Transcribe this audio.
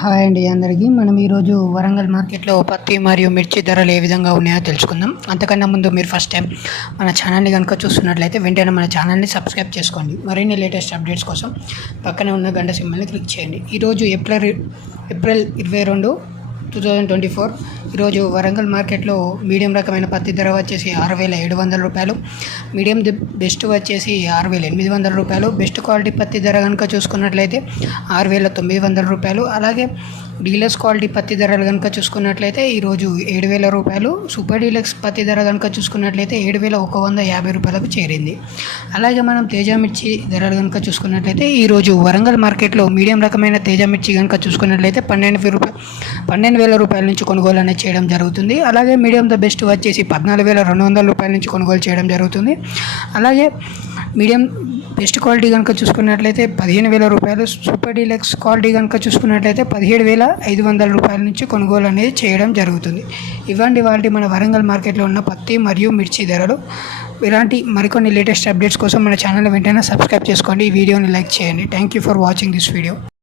Hi అండి అందరికీ. మనం ఈరోజు వరంగల్ మార్కెట్లో పత్తి మరియు మిర్చి ధరలు ఏ విధంగా ఉన్నాయో తెలుసుకుందాం. అంతకన్నా ముందు మీరు ఫస్ట్ టైం మన ఛానల్ని కనుక చూస్తున్నట్లయితే వెంటనే మన ఛానల్ని సబ్స్క్రైబ్ చేసుకోండి. మరిన్ని లేటెస్ట్ అప్డేట్స్ కోసం పక్కనే ఉన్న గంట సింబల్ని క్లిక్ చేయండి. ఈరోజు ఏప్రిల్ 22, 2024. ఈరోజు వరంగల్ మార్కెట్లో మీడియం రకమైన పత్తి ధర వచ్చేసి 6,700 రూపాయలు, మీడియం బెస్ట్ వచ్చేసి 6,800 రూపాయలు, బెస్ట్ క్వాలిటీ పత్తి ధర కనుక చూసుకున్నట్లయితే 6,900 రూపాయలు. అలాగే డీలక్స్ క్వాలిటీ పత్తి ధరలు కనుక చూసుకున్నట్లయితే ఈరోజు 7,000 రూపాయలు, సూపర్ డీలక్స్ పత్తి ధర కనుక చూసుకున్నట్లయితే 7,150 రూపాయలకు చేరింది. అలాగే మనం తేజ మిర్చి ధరలు కనుక చూసుకున్నట్లయితే ఈరోజు వరంగల్ మార్కెట్లో మీడియం రకమైన తేజ మిర్చి కనుక చూసుకున్నట్లయితే 12,000 రూపాయల నుంచి కొనుగోలు అనేది చేయడం జరుగుతుంది. అలాగే మీడియం ద బెస్ట్ వచ్చేసి 14,200 రూపాయల నుంచి కొనుగోలు చేయడం జరుగుతుంది. అలాగే మీడియం బెస్ట్ క్వాలిటీ కనుక చూసుకున్నట్లయితే 15,000 రూపాయలు, సూపర్ డీలక్స్ క్వాలిటీ కనుక చూసుకున్నట్లయితే 17,500 రూపాయల నుంచి కొనుగోలు అనేది చేయడం జరుగుతుంది. ఇవ్వండి వాటి మన వరంగల్ మార్కెట్లో ఉన్న పత్తి మరియు మిర్చి ధరలు. ఇలాంటి మరికొన్ని లేటెస్ట్ అప్డేట్స్ కోసం మన ఛానల్ వెంటనే సబ్స్క్రైబ్ చేసుకోండి. ఈ వీడియోని లైక్ చేయండి. Thank you for watching this video.